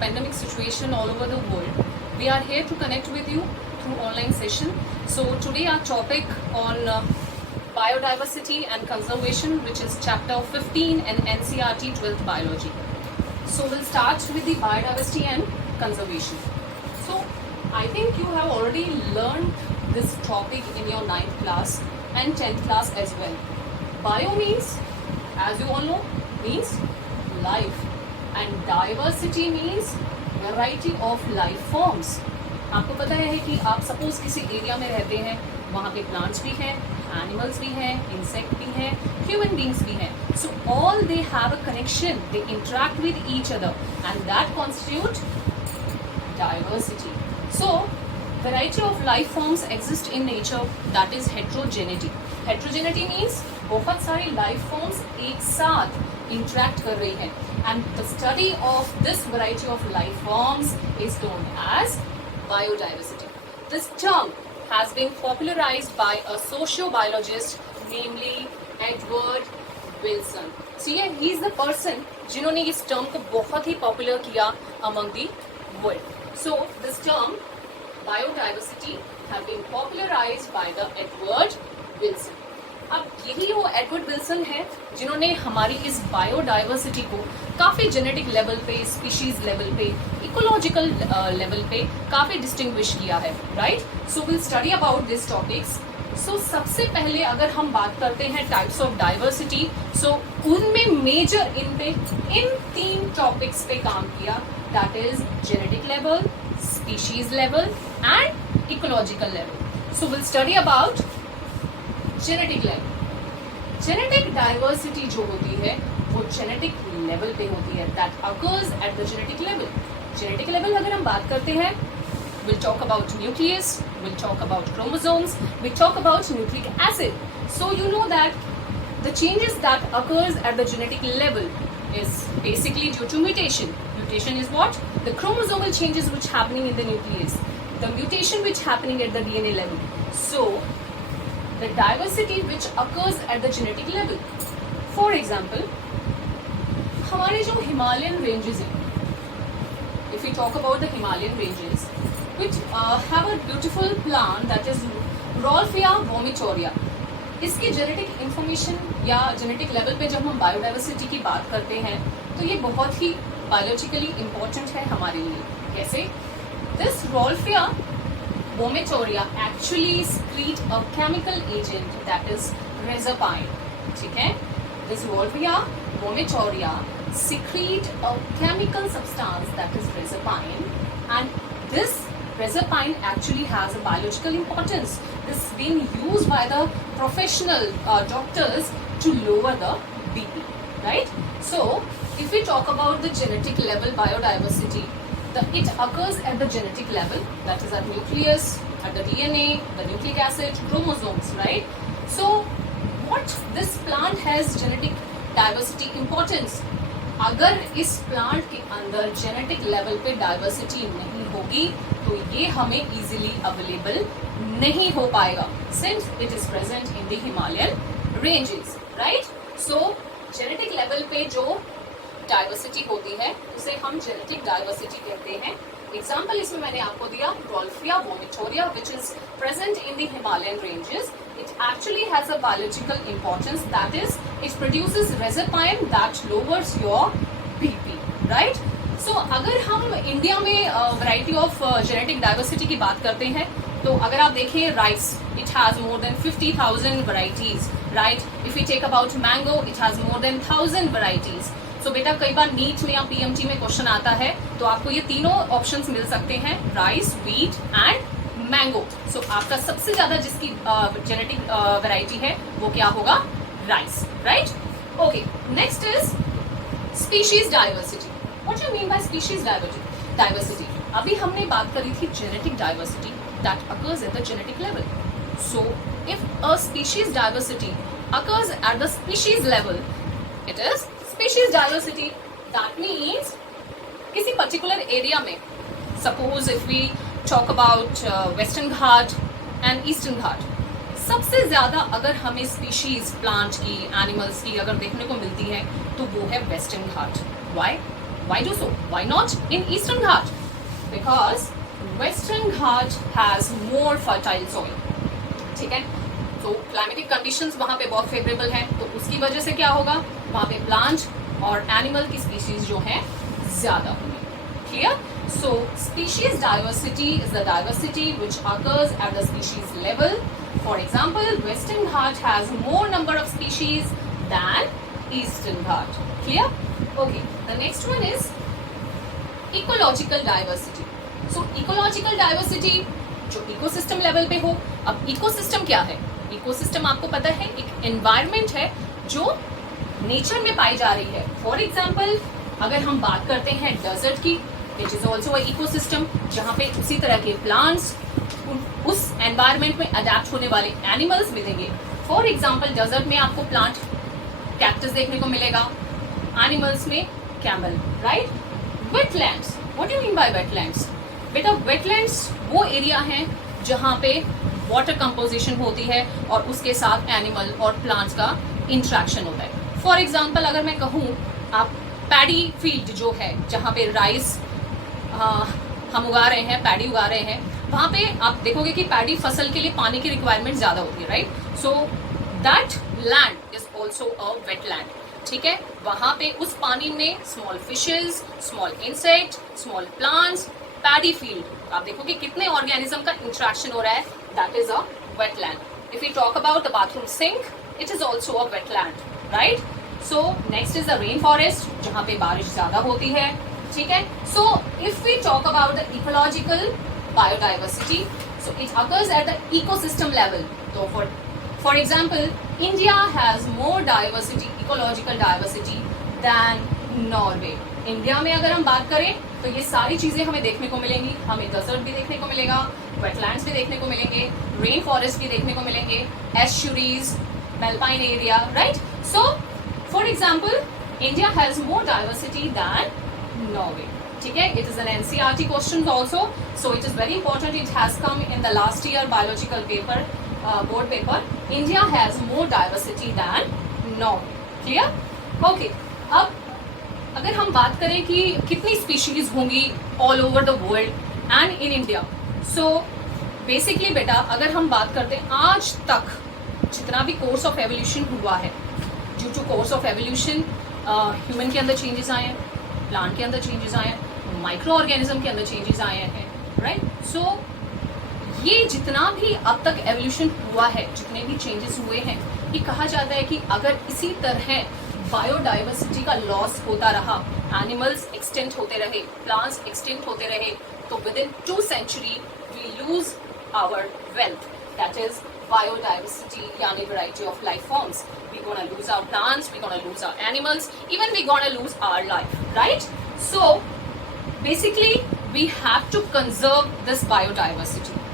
pandemic situation all over the world, we are here to connect with you through online session. So today our topic on biodiversity and conservation, which is chapter 15 in NCERT 12th biology. So we'll start with the biodiversity and conservation. So I think you have already learned this topic in your 9th class and 10th class as well. Bio means, as you all know, means life, and diversity means variety of life forms. आपको पता है कि आप suppose किसी area में रहते हैं, वहाँ पे प्लांट्स भी हैं, एनिमल्स भी हैं, इंसेक्ट भी हैं, ह्यूमन बींग्स भी हैं. So all they have a connection, they interact with each other, and that constitute diversity. So variety of life forms exist in nature, that is heterogeneity. Heterogeneity means बहुत सारी life forms एक साथ interact कर रही हैं, and the study of this variety of life forms is known as biodiversity. This term has been popularized by a sociobiologist, namely Edward Wilson. So yeah, he is the person जिन्होंने इस term को बहुत ही popular किया among the world. So this term biodiversity have been popularized by the Edward Wilson. अब यही वो Edward Wilson है जिन्होंने हमारी इस बायोडाइवर्सिटी को काफ़ी जेनेटिक लेवल पे, स्पीशीज लेवल पे, इकोलॉजिकल लेवल पे काफ़ी डिस्टिंग्विश किया है, right? So will study about this topics. So सबसे पहले अगर हम बात करते हैं टाइप्स ऑफ डाइवर्सिटी, सो उनमें मेजर इन 3 टॉपिक्स पे काम किया, that is genetic level, species level and ecological level. So will study about genetic level. Genetic diversity जो होती है वो जेनेटिक लेवल पे होती है, that occurs at the genetic level. Genetic level अगर हम बात करते हैं, we'll talk about nucleus, we'll talk about chromosomes, we'll talk about nucleic acid. So you know that the changes that occurs at the genetic level is basically due to mutation. Mutation is what? The chromosomal changes which happening in the nucleus, the mutation which happening at the DNA level. So the diversity which occurs at the genetic level. For example, हमारे जो Himalayan ranges हैं, if we talk about the Himalayan ranges, which have a beautiful plant that is Rolfia vomitoria. इसकी genetic information या genetic level पे जब हम biodiversity की बात करते हैं तो ये बहुत ही बायोलॉजिकली इम्पोर्टेंट है हमारे लिए. कैसे? This Rolfia vomitoria actually secrete a chemical agent that is rezapine. ठीक है? This Rolfia vomitoria secrete a chemical substance that is rezapine, and this rezapine actually has a biological importance. This is being used by the professional doctors to lower the BP, right? So if we talk about the genetic level biodiversity, it occurs at the genetic level, that is at nucleus, at the DNA, the nucleic acid, chromosomes, right? So what this plant has genetic diversity importance. अगर इस plant के अंदर genetic level पे diversity नहीं होगी तो ये हमें इजीली अवेलेबल नहीं हो पाएगा, since it is present in the Himalayan ranges, right? So genetic level पे जो डाइवर्सिटी होती है उसे हम जेनेटिक डाइवर्सिटी कहते हैं. एग्जाम्पल इसमें मैंने आपको दिया Rolfia vomitoria, which is present in the Himalayan ranges. It actually has a biological importance, that is it produces rezapine that lowers your BP, right? So अगर हम इंडिया में वैरायटी ऑफ जेनेटिक डाइवर्सिटी की बात करते हैं तो अगर आप देखें rice, it has more than 50,000 varieties, right? If we take about mango, it has more than 1,000 varieties. तो बेटा कई बार नीट में या पीएमटी में क्वेश्चन आता है तो आपको ये तीनों ऑप्शंस मिल सकते हैं, राइस, व्हीट एंड मैंगो. सो आपका सबसे ज्यादा जिसकी जेनेटिक वैरायटी है वो क्या होगा? Rice, right? Okay, next is species diversity. What you mean by species diversity? अभी हमने बात करी थी genetic diversity that occurs at the genetic level. So if a species diversity occurs at the species level, it is species diversity. That means किसी particular area में, suppose if we talk about western Ghat and eastern Ghat, सबसे ज्यादा अगर हमें species plant की, animals की अगर देखने को मिलती है तो वो है western Ghat. Why? Why do so? Why not in Eastern Ghat? Because Western Ghat has more fertile soil. ठीक है, तो क्लाइमेटिक कंडीशंस वहाँ पे बहुत फेवरेबल हैं, तो उसकी वजह से क्या होगा, वहाँ पे प्लांट और एनिमल की स्पीशीज जो है ज्यादा होंगी. Clear? So species diversity is the diversity which occurs at the species level. For example, Western Ghat has more number of species than Eastern Ghat. Clear? Okay. The next one is ecological diversity. So ecological diversity जो ecosystem level पे हो. अब ecosystem क्या है? Ecosystem आपको पता है एक एनवायरनमेंट है जो नेचर में पाई जा रही है. फॉर एग्जाम्पल अगर हम बात करते हैं डेजर्ट की, it is also a ecosystem जहाँ पे उसी तरह के प्लांट्स उस एनवायरनमेंट में अडेप्ट होने वाले एनिमल्स मिलेंगे. फॉर एग्जाम्पल डेजर्ट में आपको प्लांट कैक्टस देखने को मिलेगा, एनिमल्स में camel, right. Wetlands, what do you mean bye wetlands? बेटा वेटलैंड्स वो एरिया है जहाँ पे वाटर कंपोजिशन होती है और उसके साथ एनिमल और प्लांट्स का इंट्रैक्शन होता है. फॉर एग्जाम्पल अगर मैं कहूँ, आप पैडी फील्ड जो है जहाँ पे राइस हम उगा रहे हैं, पैडी उगा रहे हैं, वहाँ पे आप देखोगे कि पैडी फसल के लिए पानी की रिक्वायरमेंट ज्यादा होती है, right. So that land is also a wetland. ठीक है, वहाँ पे उस पानी में small fishes, small insect, small plants, paddy field, आप देखोगे कितने ऑर्गेनिज्म का इंट्रैक्शन हो रहा है. That is a wetland. If you talk about the bathroom sink, it is also a wetland, right. So next is the rain forest जहाँ पे बारिश ज्यादा होती है. ठीक है, so if we talk about the ecological biodiversity, so it occurs at the ecosystem level. तो for example India has more diversity, ecological diversity than Norway. India में अगर हम बात करें तो ये सारी चीजें हमें देखने को मिलेंगी. हमें डेजर्ट भी देखने को मिलेगा, वेटलैंड्स भी देखने को मिलेंगे, रेन फॉरेस्ट भी देखने को मिलेंगे, estuaries, alpine area, right. So for example India has more diversity than Norway. ठीक है, it is an NCERT question also, so it is very important. It has come in the last year biological paper, board paper. India has more diversity than Norway. Clear? Okay. अब अगर हम बात करें कि कितनी species होंगी all over the world and in India, so basically बेटा अगर हम बात करते हैं आज तक जितना भी कोर्स ऑफ एवोल्यूशन हुआ है, due to course of evolution human के अंदर चेंजेस आए हैं, प्लांट के अंदर चेंजेस आए हैं, माइक्रो ऑर्गेनिज्म के अंदर चेंजेस आए हैं, राइट. सो ये जितना भी अब तक एवोल्यूशन हुआ है, जितने भी चेंजेस हुए हैं, ये कहा जाता है कि अगर इसी तरह बायोडाइवर्सिटी का लॉस होता रहा, एनिमल्स एक्सटेंट होते रहे, प्लांट्स एक्सटेंट होते रहे, तो within 2 centuries we lose our wealth, that is biodiversity, yani variety of life forms. We're gonna lose our plants, we're gonna lose our animals, even we're gonna lose our life, right? So basically we have to conserve this biodiversity.